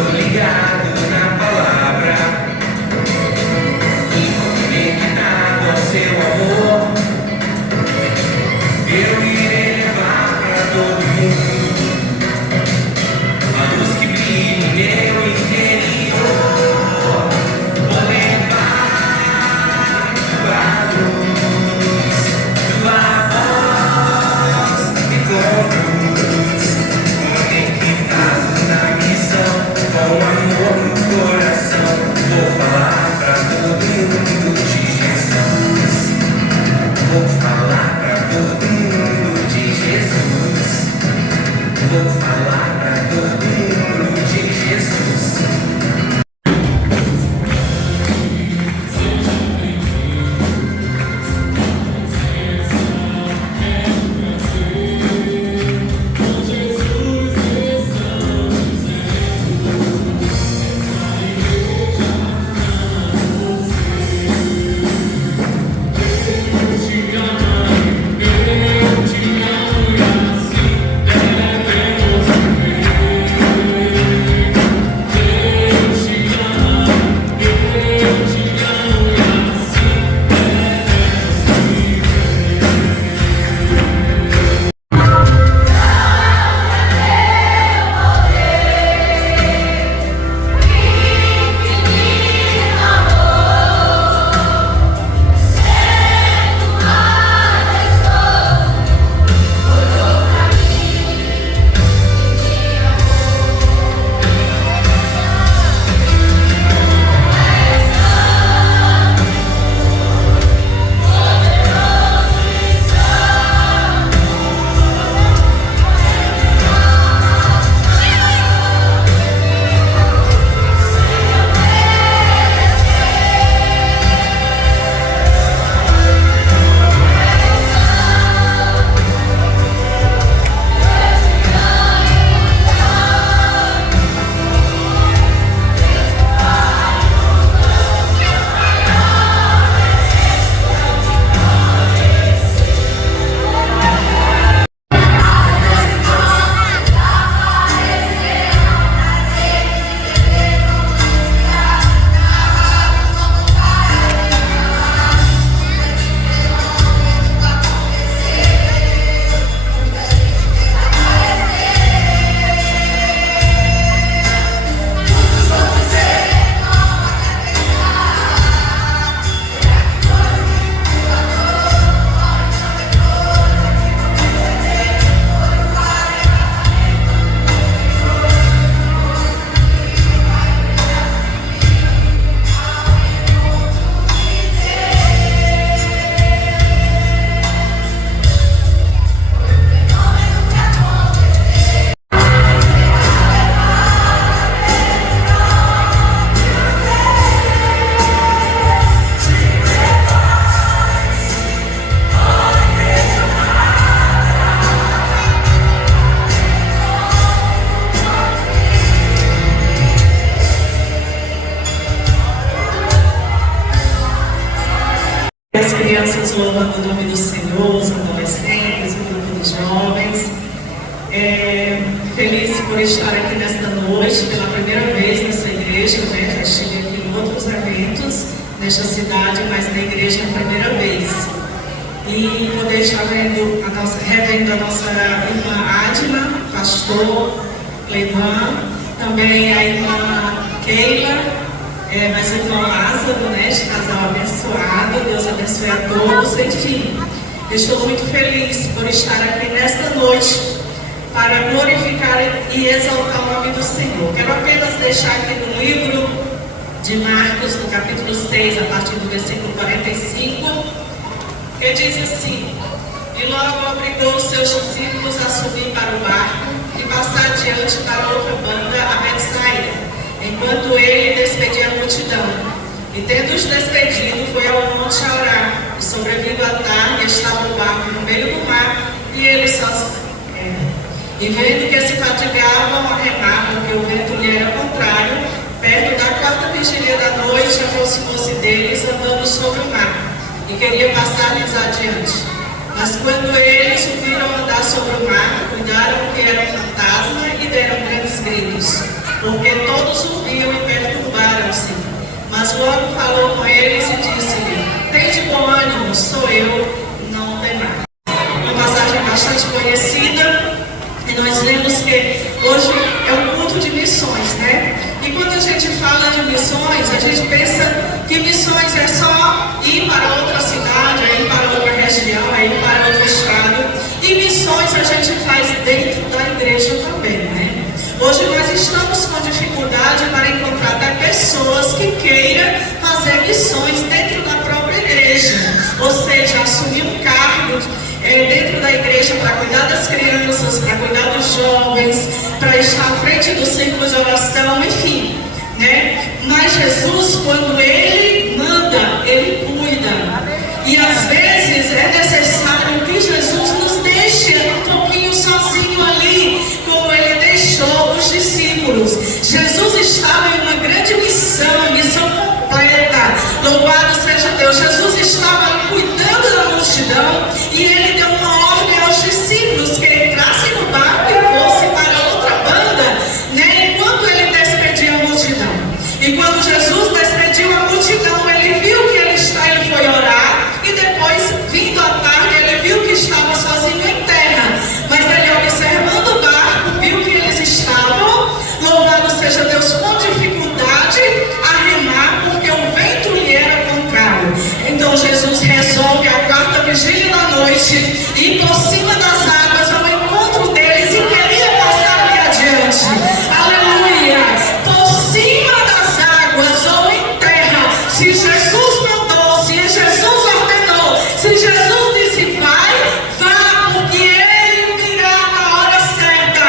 ligado na palavra e conectado ao seu amor. Eu irei levar pra todo mundo a luz que brilha em meu interior. Vou levar tua luz, tua voz e conduz, conectado na missão, com amor no coração. Vou falar pra todo mundo de Jesus. Vou falar pra todo mundo de Jesus. Vou falar pra todo mundo de Jesus. As crianças louvando o nome do Senhor, os adolescentes, o grupo de jovens. Feliz por estar aqui nesta noite, pela primeira vez nessa igreja, né? Já estive aqui em outros eventos nesta cidade, mas na igreja é a primeira vez. E poder estar revendo a nossa irmã Adma, pastor Cleiman, também a irmã Keila, mas o irmão Lázaro, né, este casal abençoado, Deus abençoe a todos. Enfim, eu estou muito feliz por estar aqui nesta noite para glorificar e exaltar o nome do Senhor. Quero apenas deixar aqui no livro de Marcos, no capítulo 6, a partir do versículo 45, que diz assim: e logo obrigou os seus discípulos a subir para o barco e passar adiante para outra banda, a Betsaida, enquanto ele despedia a multidão. E tendo-os despedido, foi ao monte a orar. E sobrevindo a tarde, estava o barco no meio do mar, e ele só e vendo que se fatigavam a remar, porque o vento lhe era contrário, perto da quarta vigília da noite, aproximou-se deles, andando sobre o mar, e queria passar-lhes adiante. Mas quando eles o viram andar sobre o mar, cuidaram que era um fantasma e deram grandes gritos. porque todos o viam e perturbaram-se. Mas o anjo falou com eles e disse-lhe: tende bom ânimo, sou eu, não temais. Uma passagem bastante conhecida, e nós lemos que hoje é um culto de missões, né? E quando a gente fala de missões, a gente pensa que missões é só ir para outra cidade, é ir para outra região, é ir para outro estado. E missões a gente faz dentro da igreja também, né? Hoje nós estamos com dificuldade para encontrar até pessoas que queiram fazer missões dentro da própria igreja, ou seja, assumir um cargo dentro da igreja para cuidar das crianças, para cuidar dos jovens, para estar à frente do círculo de oração, enfim, né? Mas Jesus, quando Ele manda, Ele cuida. E às vezes é necessário que Jesus nos deixe um pouquinho sozinho ali, como Ele deixou os discípulos. Jesus estava em uma grande missão completa. Louvado seja Deus. Jesus estava ali cuidando da multidão e Ele deu uma ordem aos discípulos que entrassem no barco e fossem para outra banda, né? Enquanto Ele despedia a multidão. E quando Jesus despediu a multidão, Ele viu que ele foi orar e depois, vindo à tarde, Ele viu que estava sozinho em terra. Mas Ele, observando o barco, viu que eles estavam, louvado seja Deus, com dificuldade a remar, porque o vento lhe era contrário. Então Jesus resolve a quarta vigília da noite ir por cima das águas ao encontro deles e queria passar ali adiante. Aleluia! Por cima das águas ou em terra, se Jesus mandou, se Jesus ordenou, se Jesus disse vai, vá, porque Ele virá na hora certa.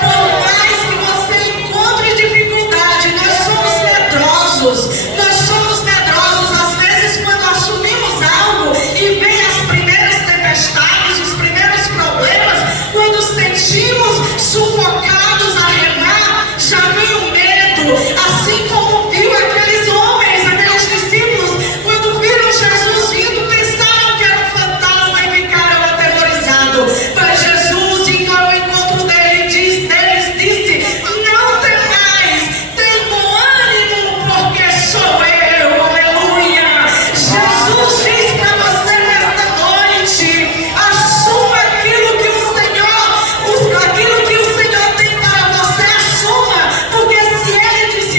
Por mais que você encontre dificuldade, nós somos medrosos. Nós somos medrosos às vezes quando assumimos algo e vem as primeiras tempestades, os primeiros problemas, quando sentimos sufocados a remar, já vem o medo, assim como viu aqueles homens, aqueles discípulos, quando viram Jesus vindo, pensaram que era um fantasma e ficaram aterrorizados. Mas Jesus, indo ao encontro deles, disse: não temais, tem bom ânimo, porque sou eu. Aleluia! Jesus diz para você nesta noite: assuma aquilo que o Senhor tem para você, assuma, porque se Ele disse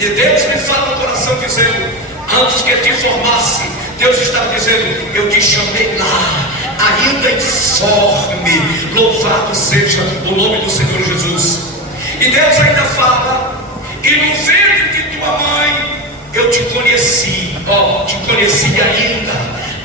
E Deus me fala no coração dizendo: antes que eu te formasse, Deus estava dizendo: eu te chamei lá, ainda informe. Louvado seja o nome do Senhor Jesus. E Deus ainda fala: e no ventre de tua mãe eu te conheci. Te conheci ainda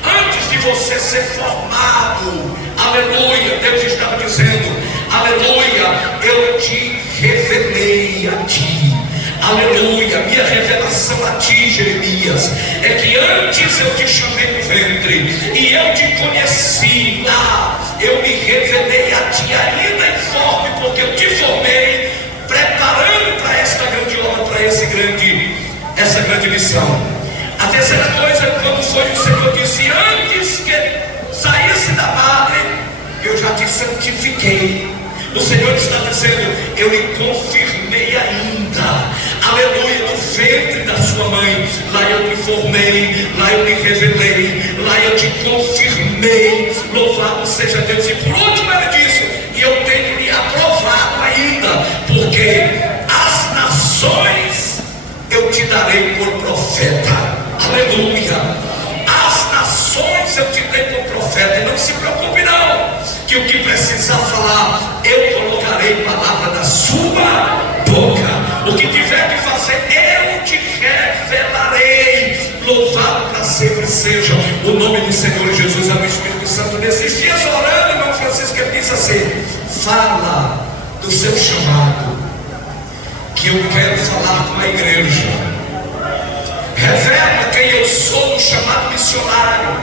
antes de você ser formado. Aleluia. Deus estava dizendo: aleluia, eu te revelei a ti. Aleluia. Minha revelação a ti, Jeremias, é que antes eu te chamei no ventre e eu te conheci. Eu me revelei a ti ainda informe, porque eu te formei, preparando para esta grande obra, para essa grande missão. A terceira coisa, quando foi o Senhor disse: antes que saísse da madre, eu já te santifiquei. O Senhor está dizendo: eu lhe confirmei ainda. Aleluia. No ventre da sua mãe, lá eu me formei, lá eu me revelei, lá eu te confirmei. Louvado seja Deus. E por último ele disse: e eu tenho lhe aprovado ainda, porque as nações eu te darei por profeta. Aleluia. As nações eu te dei por profeta. E não se preocupe não, que o que precisar falar, eu colocarei palavra na sua boca. O que tiver que fazer, eu te revelarei. Louvado para sempre seja o nome do Senhor Jesus. Amém. Espírito Santo, nesses dias orando, irmão Francisco, ele diz assim: fala do seu chamado, que eu quero falar com a igreja. Revela quem eu sou no chamado missionário,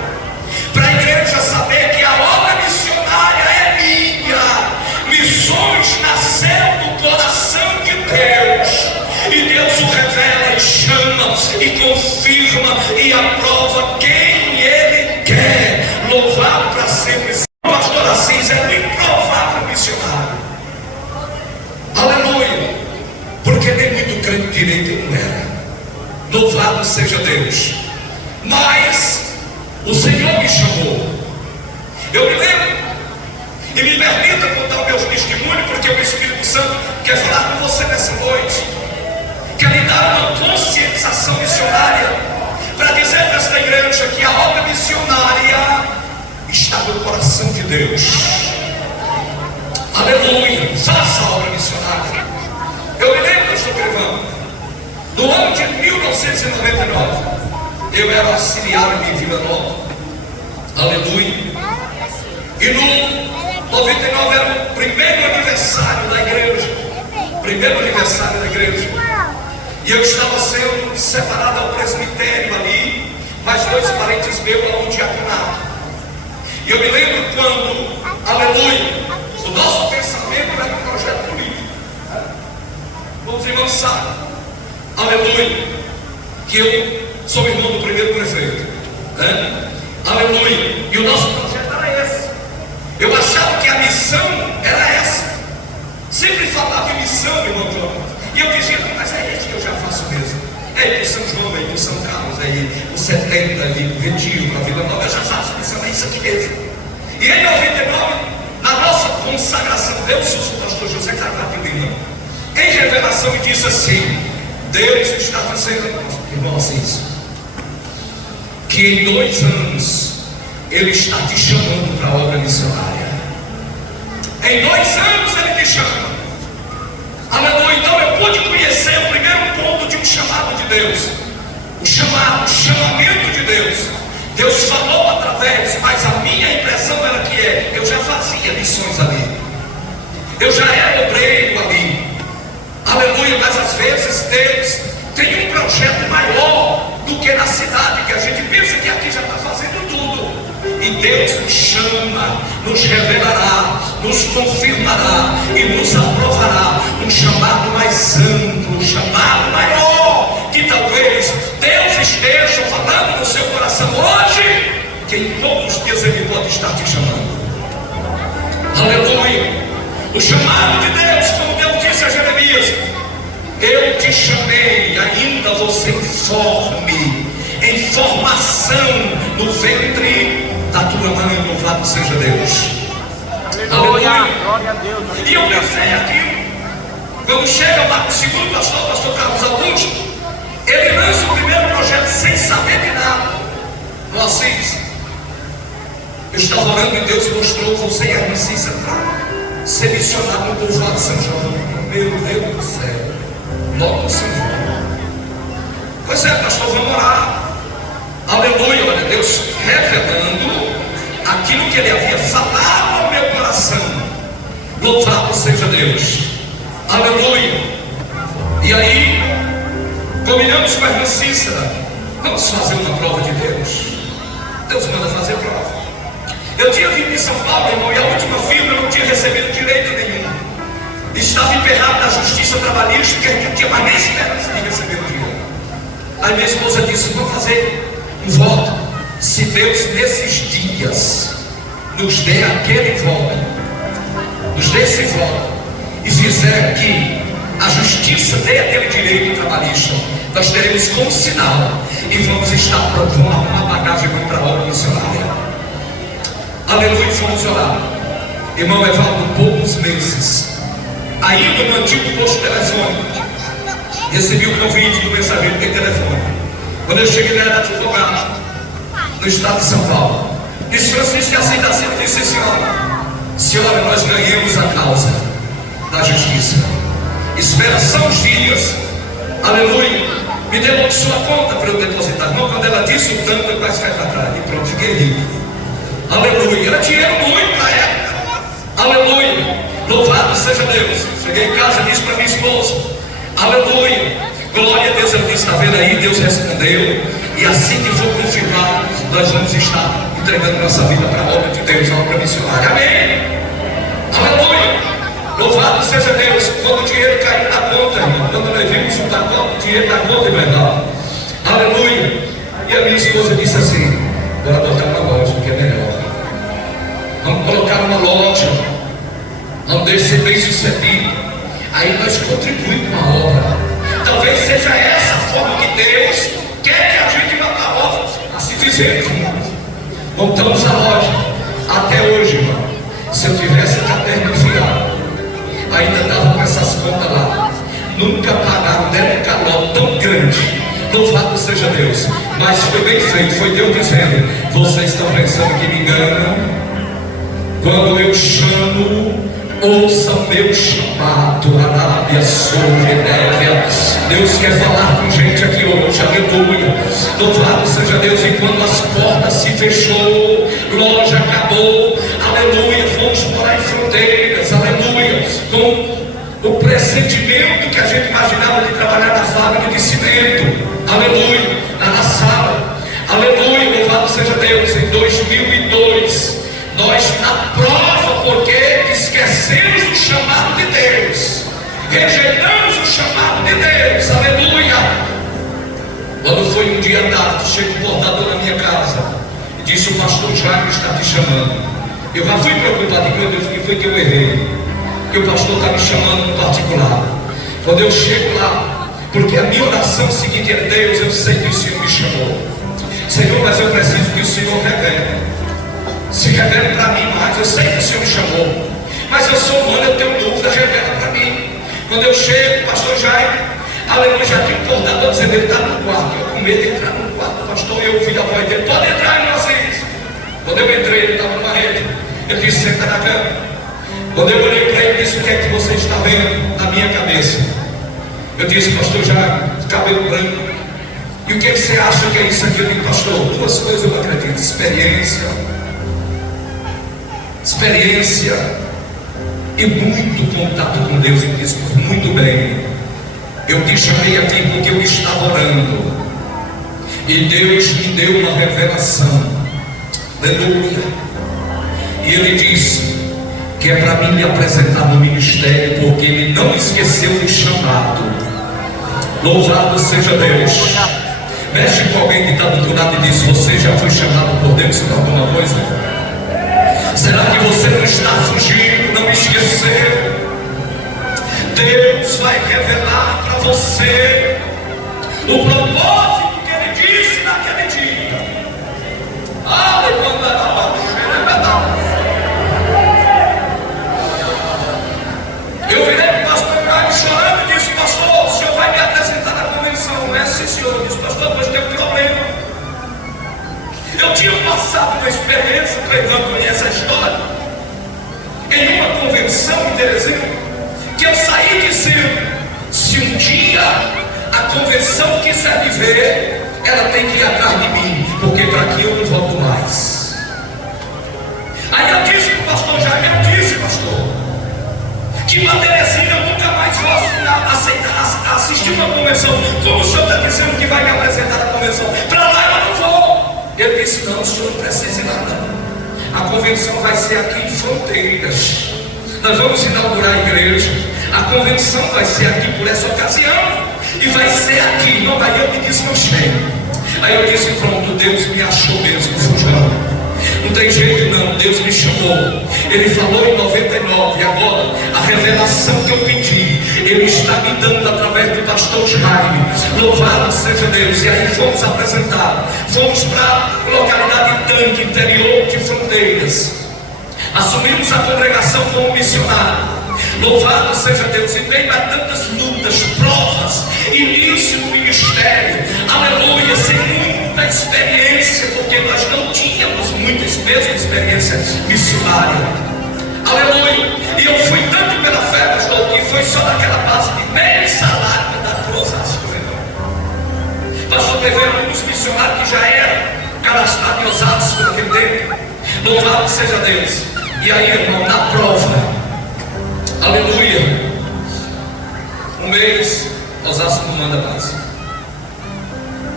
para a igreja saber que a obra missionária é minha. Missões nasceu do coração de Deus, e Deus o revela e chama e confirma e aprova quem Ele quer. Louvado para sempre. O pastor Assis é um improvável missionário. Aleluia. Porque nem muito crente direito ele não era. Louvado seja Deus. Mas o Senhor me chamou. Eu me lembro, e me permita contar o meu testemunho, porque o Espírito Santo quer falar com você nessa noite, quer lhe dar uma conscientização missionária, para dizer para esta igreja que a obra missionária está no coração de Deus. Aleluia. Faça a obra missionária. Eu me lembro, pastor Crivão, do ano de 1999, eu era auxiliar em Vila Nova. Aleluia. E no 99 era o primeiro aniversário da igreja. Primeiro aniversário da igreja. E eu estava sendo separado ao presbitério ali, mais dois parentes meus ao diaconato. E eu me lembro quando, aleluia, o nosso pensamento era um projeto político. Os irmãos sabem, aleluia, que eu sou irmão do primeiro prefeito, né? Aleluia. E o nosso projeto era esse. Eu achava que a missão era essa. Sempre falava de missão, irmão João. E eu dizia: mas é isso que eu já faço mesmo. É ir para São João, é ir para São Carlos, é ir para o 70, é ir para o Retiro, para a Vila Nova. Eu já faço missão, é isso aqui mesmo. E em 99, na nossa consagração, Deus usa o pastor José Carvalho de Lima em revelação e disse assim: Deus está dizendo, irmão Assis, que em 2 anos Ele está te chamando para a obra missionária. Em 2 anos Ele te chama. Aleluia. Então eu pude conhecer o primeiro ponto de um chamado de Deus. O chamamento de Deus. Deus falou através, mas a minha impressão era que eu já fazia missões ali. Eu já era obreiro ali. Aleluia. Mas às vezes Deus tem um projeto maior do que na cidade, que a gente pensa que aqui já está fazendo tudo. E Deus nos chama, nos revelará, nos confirmará e nos aprovará um chamado mais amplo, um chamado maior, que talvez Deus esteja falando no seu coração hoje, que em todos os dias Ele pode estar te chamando. Aleluia. O chamado de Deus, como Deus disse a Jeremias: eu te chamei, ainda você informe, em formação no ventre da tua mãe. Louvado seja Deus. Aleluia. Glória a Deus. E eu pensei aqui, quando chega lá o segundo pastor Carlos Augusto, você e a irmã Cícera para ser missionário no povoado de São João. Meu Deus do céu, logo São João. Pois é, pastor, vamos orar. Aleluia, olha, Deus revelando aquilo que Ele havia falado ao meu coração. Louvado seja Deus. Aleluia. E aí, combinamos com a irmã Cícera, vamos fazer uma prova de Deus. Deus manda fazer prova. Eu tinha vindo em São Paulo, irmão, e a última firma eu não tinha recebido direito nenhum. Estava emperrado na justiça trabalhista, que a gente não tinha mais nem esperança de receber o dinheiro. Aí minha esposa disse: vamos fazer um voto. Se Deus nesses dias nos der aquele voto, nos dê esse voto, e fizer que a justiça dê aquele direito trabalhista, nós teremos como sinal e vamos estar prontos, vamos arrumar bagagem para a obra missionária. Aleluia, fomos orar. Irmão Evaldo, poucos meses, ainda no antigo posto telefônico, recebi o convite do mensageiro de telefone. Quando eu cheguei, ele era advogado no estado de São Paulo. Disse: Francisco, assim da cena. Disse: senhora, nós ganhamos a causa da justiça. Espera só uns dias. Aleluia. Me deu logo sua conta para eu depositar. Não, quando ela disse o tanto, eu quase fui para trás. E pronto, fiquei rico. Aleluia. Era dinheiro muito na época. Aleluia. Louvado seja Deus. Cheguei em casa e disse para minha esposa: aleluia. Glória a Deus. Eu disse: está vendo aí? Deus respondeu. E assim que for confirmado, nós vamos estar entregando nossa vida para a obra de Deus, a obra missionária. Amém. Aleluia. Louvado seja Deus. Quando o dinheiro caiu na conta, irmão, quando nós vimos o pacote, o dinheiro na conta, irmão, aleluia. E a minha esposa disse assim: bora botar uma loja, que é melhor. Vamos colocar uma loja, vamos ser bem sucedido. Aí nós contribuímos com a obra. Talvez seja essa a forma que Deus quer que a gente vá para a obra, a se dizer. Montamos a loja. Até hoje, irmão, se eu tivesse caderno virado, ainda estava com essas contas lá. Nunca pagaram, deram um calote tão grande. Louvado seja Deus. Mas foi bem feito, foi Deus dizendo: vocês estão pensando que me enganam? Quando eu chamo, ouçam meu chamado. Arábia sobre Névia. Deus quer falar com gente aqui hoje. Aleluia. Louvado seja Deus. E quando as portas se fechou, loja acabou, aleluia, fomos morar em Fronteiras, aleluia, com o pressentimento que a gente imaginava de trabalhar na fábrica de cimento, aleluia, na sala, aleluia, louvado seja Deus. Em 2002, nós na prova, porque esquecemos o chamado de Deus, rejeitamos o chamado de Deus, aleluia. Quando foi um dia à tarde, chegou um portador na minha casa e disse: o pastor Jaime está te chamando. Eu já fui preocupado, meu Deus, o que foi que eu errei? Que o pastor está me chamando no particular. Quando eu chego lá, porque a minha oração seguinte é: Deus, eu sei que o Senhor me chamou, Senhor, mas eu preciso que o Senhor revele. Se revele para mim mais. Eu sei que o Senhor me chamou, mas eu sou humano, eu tenho dúvida, revela para mim. Quando eu chego, pastor Jaime, aleluia, já tinha um portador dizendo: ele está no quarto. Eu com medo de entrar no quarto, pastor, eu ouvi a voz dele: pode entrar, irmão Assis. Quando eu entrei, ele estava numa rede. Ele disse: senta na cama. Quando eu olhei para ele, disse: o que é que você está vendo na minha cabeça? Eu disse: pastor, já cabelo branco. E o que é que você acha que é isso aqui? Eu digo: pastor, duas coisas eu acredito: experiência e muito contato com Deus. Ele disse: muito bem, eu te chamei aqui porque eu estava orando e Deus me deu uma revelação, aleluia. E ele disse que é para mim me apresentar no ministério, porque ele não esqueceu do chamado. Louvado seja Deus. Mexe com alguém que está do teu lado e diz: você já foi chamado por Deus para alguma coisa? Será que você não está fugindo, não esqueceu? Deus vai revelar para você o propósito que ele disse naquele dia. Eu virei para o pastor Jaime chorando e disse: pastor, o senhor vai me apresentar na convenção? É, sim, senhor. Eu disse: pastor, mas tem um problema. Eu tinha passado uma experiência pregando com essa história. em uma convenção em Teresina, que eu saí dizendo: se um dia a convenção quiser me ver, ela tem que ir atrás de mim, porque para aqui eu não volto mais. Aí eu disse para o pastor Jaime, eu disse, pastor, que uma Teresina eu nunca mais vou aceitar assistir uma convenção. Como o senhor está dizendo que vai me apresentar na convenção? Para lá eu não vou. Ele disse: não, o senhor não precisa ir lá não. A convenção vai ser aqui em Fronteiras. Nós vamos inaugurar a igreja. A convenção vai ser aqui por essa ocasião. E vai ser aqui. Não, aí eu me desmanchei. Aí eu disse: pronto, Deus me achou mesmo, Fujão. Não tem jeito não, Deus me chamou. Ele falou em 99, agora a revelação que eu pedi, Ele está me dando através do pastor Jaime. Louvado seja Deus. E aí fomos apresentar. Fomos para a localidade de Tanque, interior de Fronteiras. Assumimos a congregação como missionário. Louvado seja Deus. E meio a tantas lutas, provas, início no ministério, aleluia, sem muita experiência, porque nós não tínhamos muita experiência missionária, aleluia. E eu fui tanto pela fé, pastor, que foi só naquela base de meio salário da cruz. Pastor, teve alguns missionários que já eram cadastrados em Osasco naquele tempo. Louvado seja Deus. E aí, irmão, na prova, aleluia, um mês Osasco não manda mais,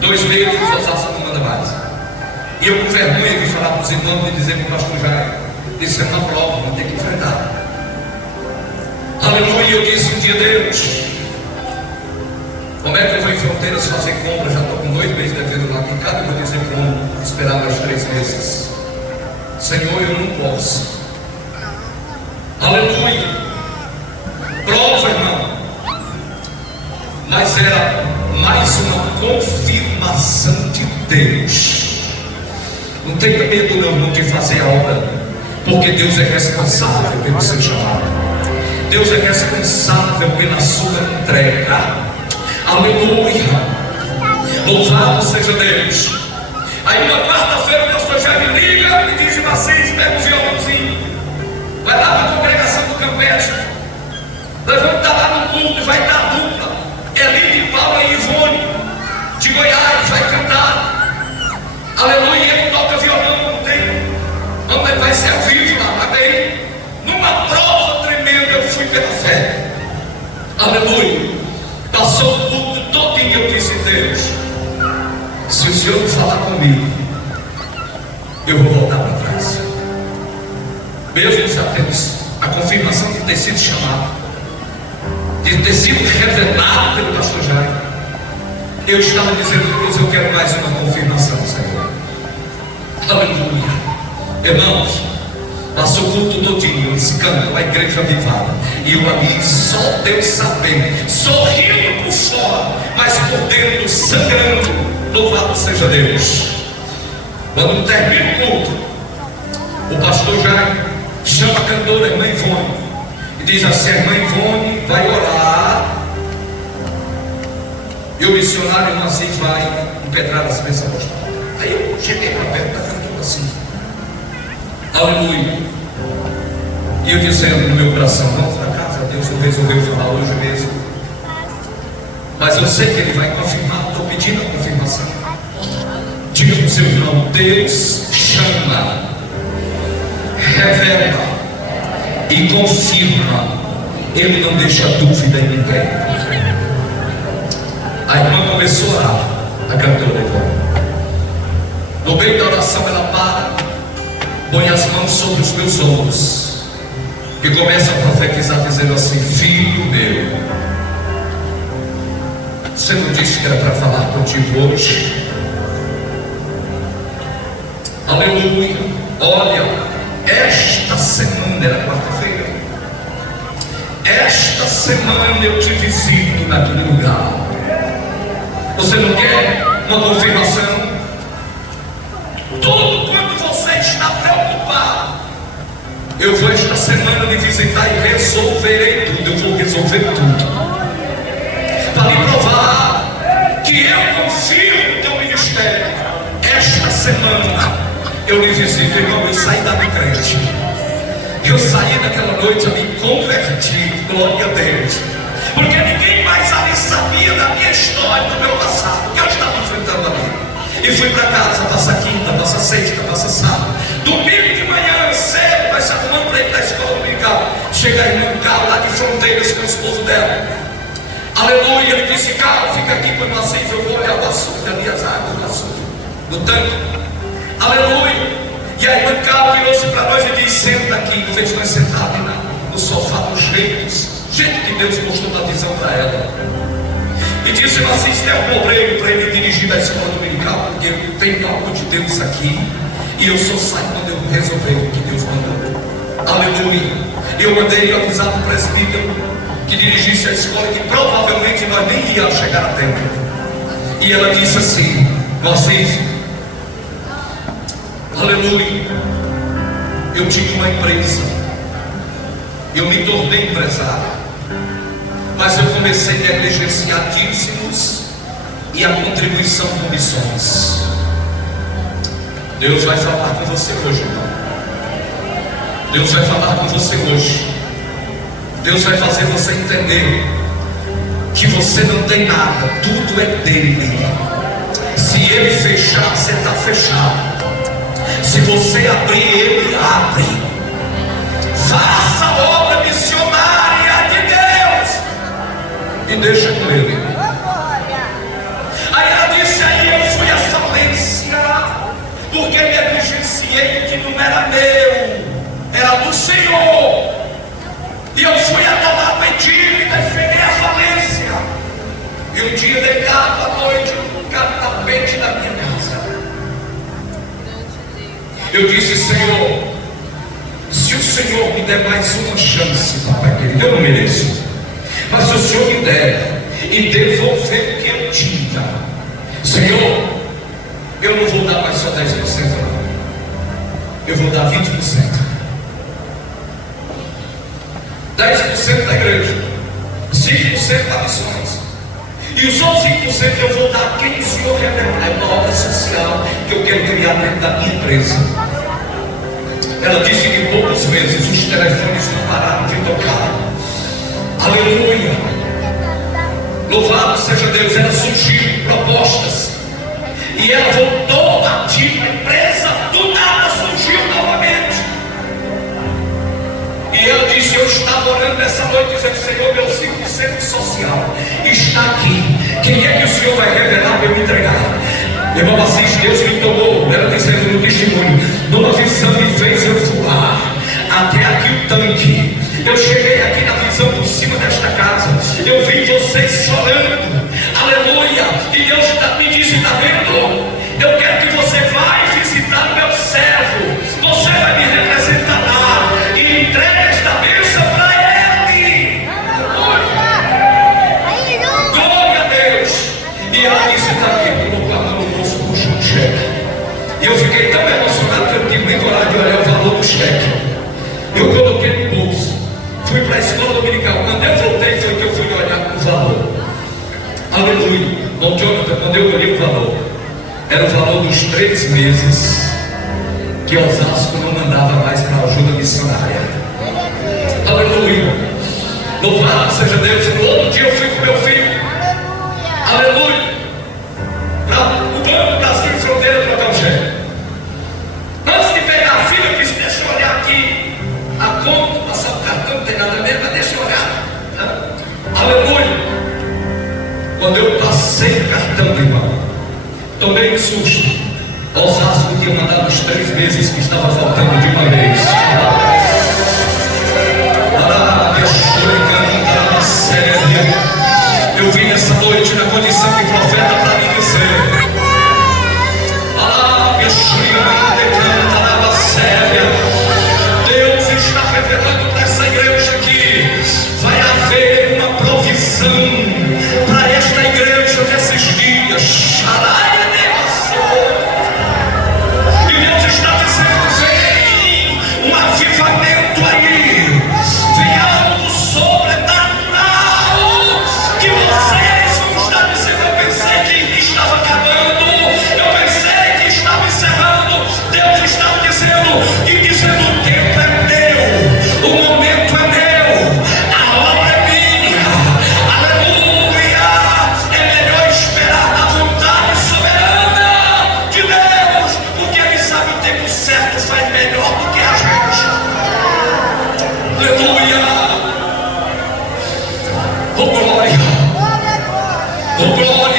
2 meses Osasco não manda mais. E eu com vergonha de falar para os irmãos e dizer para o pastor Jair: isso é uma prova, vamos ter que enfrentar. Aleluia. Eu disse um dia: Deus, como é que eu vou em Fronteiras fazer compra? Já estou com 2 meses devendo lá, que cada eu vou dizer como esperar mais 3 meses. Senhor, eu não posso. Aleluia. Prova, irmão. Mas era mais uma confirmação de Deus. Não tenha medo não de fazer a obra, porque Deus é responsável pelo seu chamado. Deus é responsável pela sua entrega. Aleluia. Louvado seja Deus. Aí uma quarta-feira o pastor já me liga e diz: Macês, pega o violãozinho, vai lá para a congregação do Campestre. Nós vamos estar lá no culto, vai estar a dupla Eli de Paula e Ivone de Goiás, vai cantar. Aleluia. Ele toca violão, não tem. Vai ser ao vivo lá, amém. Numa prova tremenda eu fui pela fé. Aleluia. Passou o culto todinho e eu disse: Deus, se o Senhor não falar comigo, eu vou voltar para trás. Mesmo já temos a confirmação de ter sido chamado, de ter sido revelado pelo pastor Jair, eu estava dizendo: Deus, eu quero mais uma confirmação, Senhor. Aleluia. Irmãos, passou o culto todinho, eles cantam, a igreja avivada, e eu ali, só Deus sabendo, sorrindo por fora, mas por dentro sangrando. Louvado seja Deus. Quando termina o culto, o pastor Jair chama a cantora, a irmã Ivone, e diz assim: a irmã Ivone vai orar, e o missionário irmão assim vai impetrar as bênçãos apostólicas. Aí eu cheguei para perto da cantora assim, aleluia. E eu dizendo no meu coração: vamos para casa, Deus resolveu falar hoje mesmo. Mas eu sei que Ele vai confirmar, estou pedindo a confirmação. Diga para o seu irmão: Deus chama, revela e confirma. Ele não deixa dúvida em ninguém. A irmã começou a orar, a cantora Ivone. No meio da oração ela para, põe as mãos sobre os meus ombros e começa a profetizar, dizendo assim: filho meu, você não disse que era para falar contigo hoje? Aleluia. Olha, esta semana, era quarta-feira, esta semana eu te visito naquele lugar. Você não quer uma confirmação? Tudo quanto você está preocupado, eu vou esta semana lhe visitar e resolverei tudo. Eu vou resolver tudo para lhe provar que eu confio no teu ministério. Esta semana eu lhe visito, irmão. Eu saí da crente Eu saí daquela noite, eu me converti, glória a Deus. Porque ninguém mais ali sabia da minha história, do meu passado, que eu estava enfrentando ali. E fui para casa, passa quinta, passa sexta, passa sábado. Domingo de manhã, cedo, vai se arrumando para ir para a escola dominical. Chega a irmã Carla lá de Fronteiras com o esposo dela. Aleluia, ele disse: Carla, fica aqui com o Assis, eu vou olhar o açúcar ali, as águas do açúcar, do tanque. Aleluia. E a irmã Carla virou-se para nós e disse: senta aqui, vocês estão sentados no sofá, nos jeitos. Gente que Deus mostrou uma visão para ela. E disse: Assis, tem um obreiro para ele dirigir da escola dominical, porque eu tenho algo de Deus aqui. E eu só saio quando eu resolver o que Deus mandou. Aleluia. Eu mandei avisar para o presbítero que dirigisse a escola, que provavelmente nós nem íamos chegar a tempo. E ela disse assim: Assis, aleluia, eu tinha uma empresa, eu me tornei empresário, mas eu comecei a negligenciar dízimos e a contribuição com missões. Deus vai falar com você hoje, irmão. Deus vai falar com você hoje. Deus vai fazer você entender que você não tem nada, tudo é dele. Se ele fechar, você está fechado. Se você abrir, ele abre. Faça a obra missionária de Deus e deixa com ele. Aí ela disse: aí eu fui à falência, porque negligenciei o que não era meu, era do Senhor. E eu fui até lá, pedi e defender a falência. E um dia deitado à noite no tapete da minha casa, eu disse: Senhor, se o Senhor me der mais uma chance, papai querido, eu não mereço, mas se o Senhor me der e devolver o que eu tinha, Senhor, eu não vou dar mais só 10%, não. Eu vou dar 20%. 10% da igreja, 5% da missões, e os outros 5% eu vou dar a quem o Senhor revelar. É uma obra social que eu quero criar dentro da minha empresa. Ela disse que poucos meses os telefones não pararam de tocar. Aleluia, louvado seja Deus. Ela surgiu propostas e ela voltou a ativa a empresa, do nada surgiu novamente. E ela disse: eu estava orando nessa noite dizendo: Senhor, meu 5% social está aqui. Quem é que o Senhor vai revelar para eu me entregar? Irmão Assis, Deus me tomou, ela dizendo no testemunho, numa visão me fez eu voar até aqui o tanque. Eu cheguei aqui na visão por cima desta casa, eu vi vocês chorando, aleluia. E Deus me disse: está vendo? Eu quero que você vá visitar o meu servo, você vai me representar lá e entrega esta bênção para ele. Glória a Deus. E ela disse: está aqui, colocou a mão no bolso, puxou um cheque. E eu fiquei tão emocionado que eu não tive nem coragem de olhar o valor do cheque. Eu coloquei no bolso, fui para a escola dominical. Quando eu voltei, foi que eu fui olhar o valor. Aleluia. Bom, Jonathan, quando eu olhei o valor, era o valor dos 3 meses que Osasco não mandava mais para a ajuda missionária. Aleluia. Louvado seja Deus. No outro dia eu fui com meu filho. Aleluia. Para o Banco Brasil e Fronteira trocar o cheque. Antes de pegar a filha, eu disse: deixa eu olhar aqui a conta, passar o cartão, não tem nada mesmo, mas deixa eu olhar. Aleluia. Quando eu passei o cartão, irmão, tomei um susto. Osasco tinha mandado os 3 meses que estava faltando de uma vez. Eu vim nessa noite na condição de profeta para lhe dizer: Deus está revelando para essa igreja aqui. Vai haver uma provisão para esta igreja nesses dias. E Deus está dizendo: vem um avivamento aí, vem algo sobrenatural que vocês vão estar recebendo.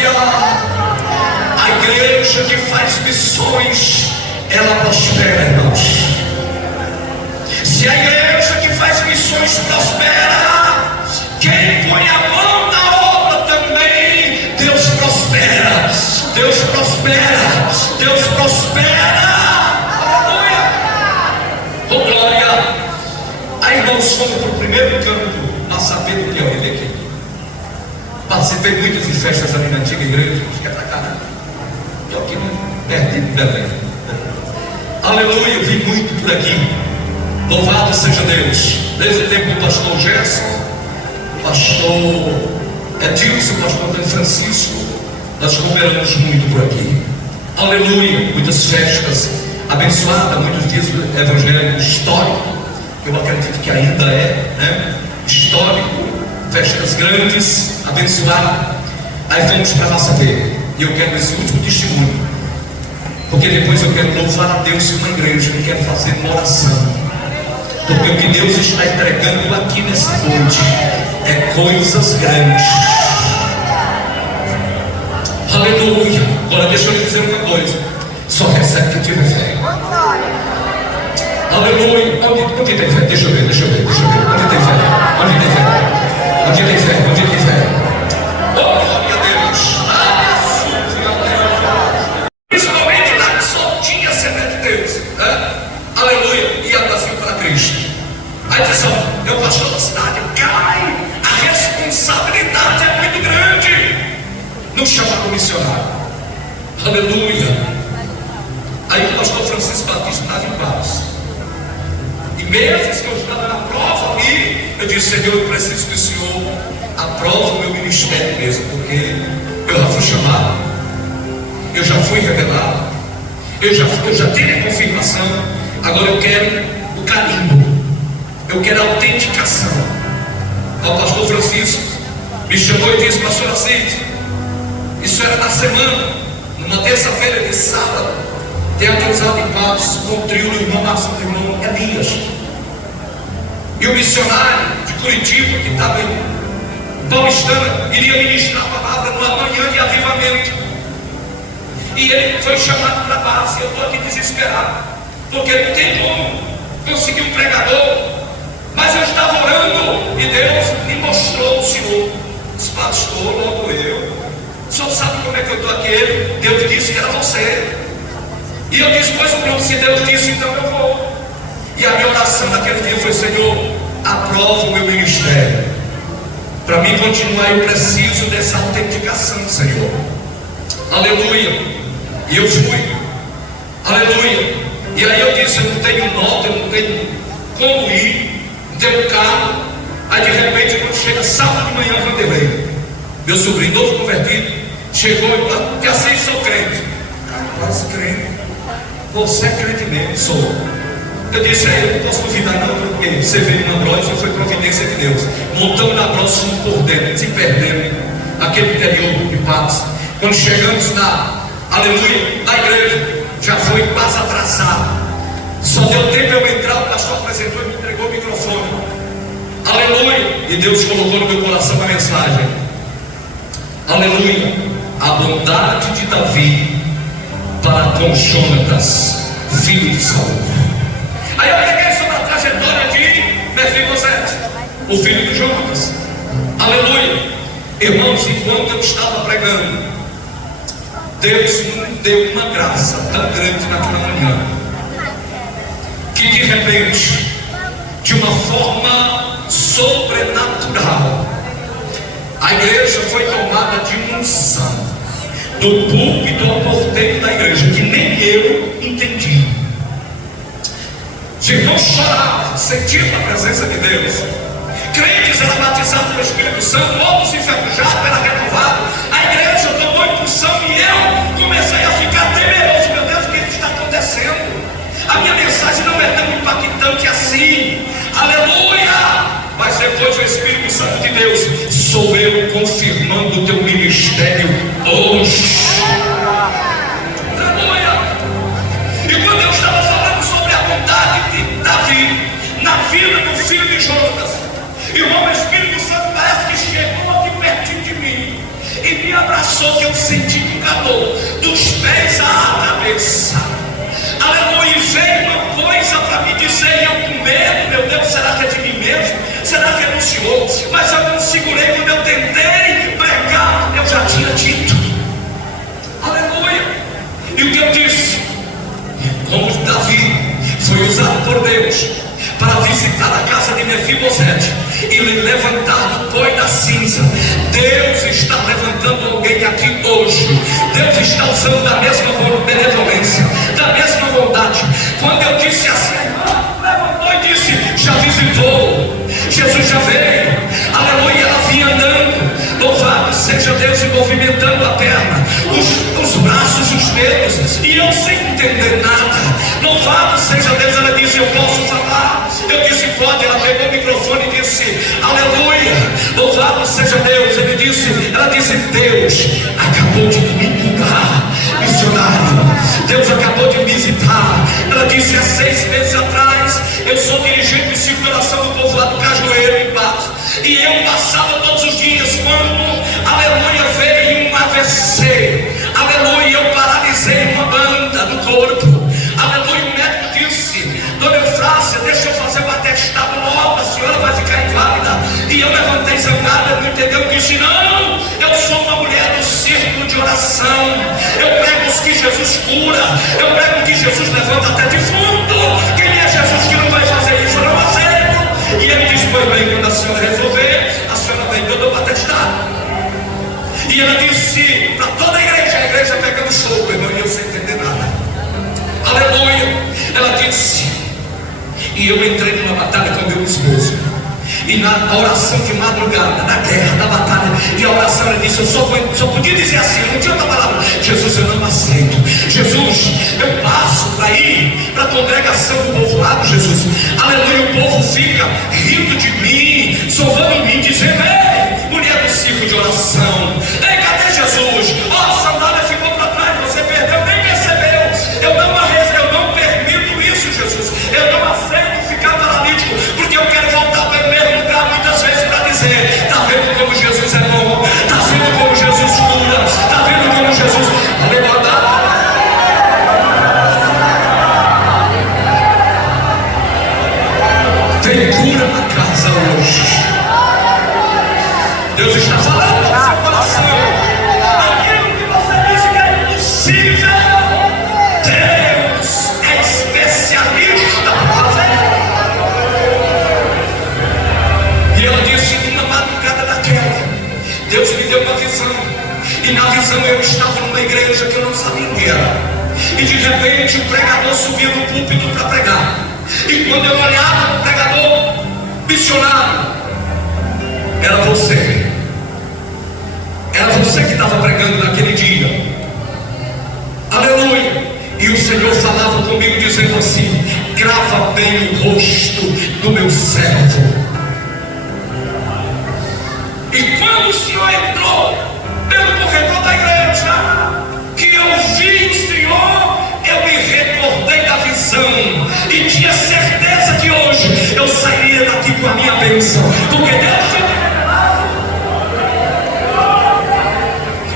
Aleluia! A igreja que faz missões, ela prospera, irmãos. Se a igreja que faz missões prospera, quem põe a mão na obra também, Deus prospera. Deus prospera. Deus prospera. Aleluia! Oh, glória! Aí, irmãos, fomos para o primeiro canto, a saber do que é o aqui. Participei muitas de festas ali na antiga igreja, acho que é pra cá. Eu aqui perto de Belém. Aleluia, eu vi muito por aqui. Louvado seja Deus. Desde o tempo do pastor Gerson, pastor Edilson, pastor Antônio Francisco, nós cooperamos muito por aqui. Aleluia, muitas festas abençoadas, muitos dias do evangelho histórico. Eu acredito que ainda é, né? Histórico, festas grandes, abençoadas. Aí fomos para Massapê. E eu quero esse último testemunho, porque depois eu quero louvar a Deus em uma igreja, eu quero fazer uma oração. Porque o que Deus está entregando aqui nessa noite é coisas grandes. Aleluia. Agora deixa eu lhe dizer uma coisa: só recebe quem tiver fé. Aleluia. Onde tem fé? Deixa eu ver. Onde tem fé? Onde tem fé? Onde tem fé? Onde tem fé? Oh, glória a Deus. Principalmente lá que só tinha semente de Deus. Aleluia. E a Brasil para Cristo. Aí diz: eu pastor da cidade, cai. A responsabilidade é muito grande no chamado missionário. Aleluia. Aí o pastor Francisco Batista estava em paz. E meses que eu estava na prova ali, eu disse: Senhor, eu preciso que o Senhor aprove o meu ministério mesmo, porque eu já fui chamado, eu já fui revelado, eu já tive a confirmação. Agora eu quero o carimbo, eu quero a autenticação. O pastor Francisco me chamou e disse: pastor Assis, isso era na semana, numa terça-feira de sábado, tem acusado em Patos com o trio do irmão Márcio, do irmão Elias, e o missionário de Curitiba, que estava em Paulistana, iria ministrar a palavra numa manhã de avivamento. E ele foi chamado para a base. Eu estou aqui desesperado, porque não tem como conseguir um pregador. Mas eu estava orando e Deus me mostrou o Senhor. Disse: pastor, logo eu. O senhor sabe como é que eu estou aqui? Deus disse que era você. E eu disse: pois pronto, se Deus disse, então eu vou. E a minha oração naquele dia foi: Senhor, aprova o meu ministério. Para mim continuar, eu preciso dessa autenticação, Senhor. Aleluia. E eu fui. Aleluia. E aí eu disse: eu não tenho nota, eu não tenho como ir, não tenho carro. Aí de repente, quando chega sábado de manhã, Vanderlei, meu sobrinho novo convertido, chegou e falou: que assim sou crente. Mas crente? Você é crente mesmo? Sou. Eu disse: eu não posso duvidar não, porque você veio na brocha, foi providência de Deus. Montamos na brocha, fomos por dentro, se perdemos aquele interior de Patos. Quando chegamos aleluia, na igreja, já foi quase atrasado. Só deu tempo eu entrar, o pastor apresentou e me entregou o microfone. Aleluia. E Deus colocou no meu coração a mensagem. Aleluia. A bondade de Davi para com Jonatas, filho de Saul. Aí eu peguei sobre a trajetória de Mefibosete, o filho de Jonatas. Aleluia. Irmãos, enquanto eu estava pregando, Deus me deu uma graça tão grande naquela manhã, que de repente, de uma forma sobrenatural, a igreja foi tomada de uma unção, do púlpito ao porteiro da igreja, que nem eu entendi. Os irmãos choravam, sentindo a presença de Deus. Crentes eram batizados pelo Espírito Santo, outros enferrujados, era renovado. A igreja tomou impulsão e eu comecei a ficar temeroso. Meu Deus, o que está acontecendo? A minha mensagem não é tão impactante assim. Aleluia! Mas depois o Espírito Santo de Deus: sou eu confirmando o teu ministério hoje. Aleluia! E quando eu estava falando sobre a bondade de Davi na vida do filho de Jonatas, irmão, o Espírito Santo parece que chegou aqui pertinho de mim e me abraçou, que eu senti um calor dos pés à cabeça. Aleluia. E veio uma coisa para me dizer, eu com medo, meu Deus, será que é de mim mesmo? Será que é do Senhor? Mas eu não segurei. Quando eu tentei pregar, eu já tinha dito. Aleluia. E o que eu disse? Como Davi foi usado por Deus para visitar a casa de Mefibosete e lhe levantar do pó e da cinza, Deus está levantando alguém aqui hoje. Deus está usando da mesma benevolência, da mesma bondade. Quando eu disse assim, a irmã levantou e disse, já visitou, Jesus já veio, aleluia. Ela vinha andando, louvado seja Deus, e movimentando a perna, os braços, os dedos, e eu sem entender nada. Louvado seja Deus. Ela disse, eu posso falar? Eu disse, pode. Ela pegou o microfone e disse, aleluia, louvado seja Deus. Ela disse, Deus acabou de me curar, missionário. Deus acabou de me visitar. Ela disse, há 6 meses atrás, eu sou dirigente de circulação do povo lá do Cajueiro, em Patos, e eu passava todos os dias quando, aleluia, veio um AVC, aleluia, eu paralisei uma banda do corpo, aleluia. O médico disse, dona Eufrásia, deixa eu fazer um atestado logo, a senhora vai ficar inválida. E eu levantei zangada, não entendeu? Eu disse, não, eu sou uma mulher do círculo de oração, eu prego os que Jesus cura, eu prego que Jesus levanta até defunto. Quem é Jesus que não vai fazer isso? Eu não aceito. E ele disse, pois bem, quando a senhora resolver, a senhora vem que eu dou para atestado. E ela disse para toda a igreja pegando soco, irmão, e eu sem entender nada. Aleluia. Ela disse, e eu entrei numa batalha com meu esposo, e na oração de madrugada, na guerra, na batalha, e a oração, ela disse, eu só podia dizer assim, não tinha outra palavra, Jesus, eu não aceito. Jesus, eu passo para ir para a congregação do povo lá, Jesus, aleluia. O povo fica rindo de mim, zoando mim, dizendo, ei, mulher do ciclo de oração, ei, cadê Jesus? Ó, a sandália ficou para trás, você perdeu, nem percebeu. Eu não permito isso, Jesus. Eu não aceito ficar paralítico, porque eu quero voltar para o mesmo lugar muitas vezes para dizer, está vendo como Jesus é bom, está vendo como Jesus cura, está vendo como Jesus, aleluia. Tem cura na casa hoje. Deus está falando no seu coração. Aquilo que você disse que é impossível, Deus é especialista para fazer. E ela disse, na madrugada daquela, Deus me deu uma visão. E na visão eu estava numa igreja que eu não sabia o que era. E de repente o pregador subiu no púlpito para pregar. E quando eu olhava o pregador, missionário, era você. Era você que estava pregando naquele dia. Aleluia. E o Senhor falava comigo dizendo assim, grava bem o rosto do meu servo. E quando o Senhor entrou pelo corredor da igreja, que eu vi o Senhor, eu me recordei da visão e tinha certeza que hoje eu sairia daqui com a minha bênção, porque Deus tinha revelado.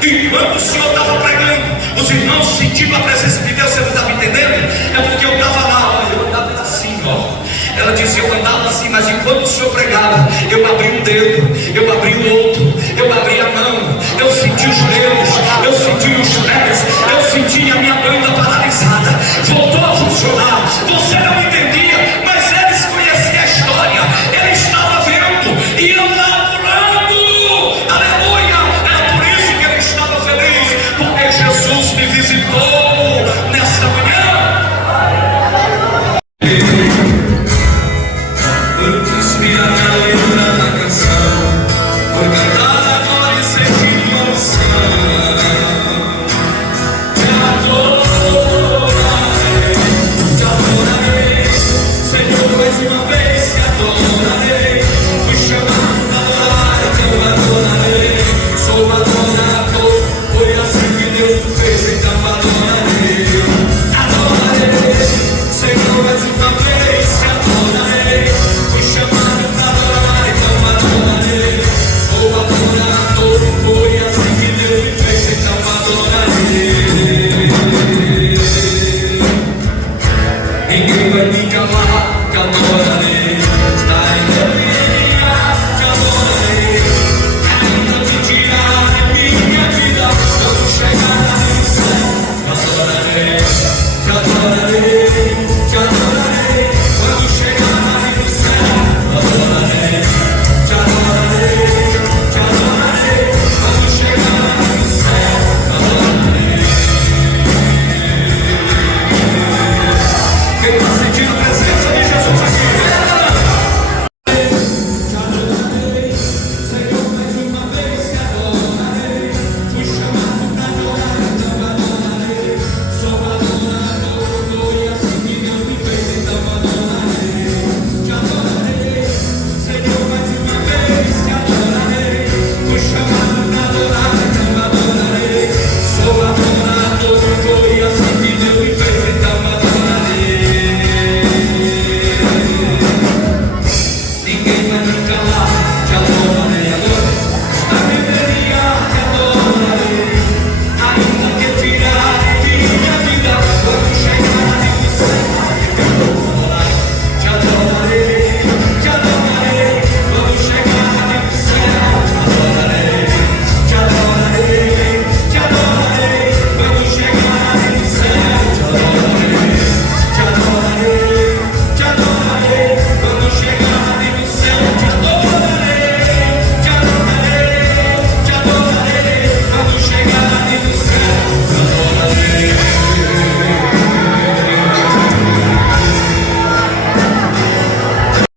Enquanto o Senhor estava pregando, os irmãos sentindo a presença de Deus, você não estava entendendo? É porque eu estava lá, eu andava assim, ó. Ela dizia, eu andava assim, mas enquanto o Senhor pregava, eu abri um dedo, eu abri o outro, eu abri a mão, eu senti os dedos, eu senti os pés, eu senti a minha banda paralisada, voltou a funcionar. Você não entendia, mas eles conheciam a história, ele estava vendo, e eu lá pulando, aleluia. Era por isso que ele estava feliz, porque Jesus me visitou.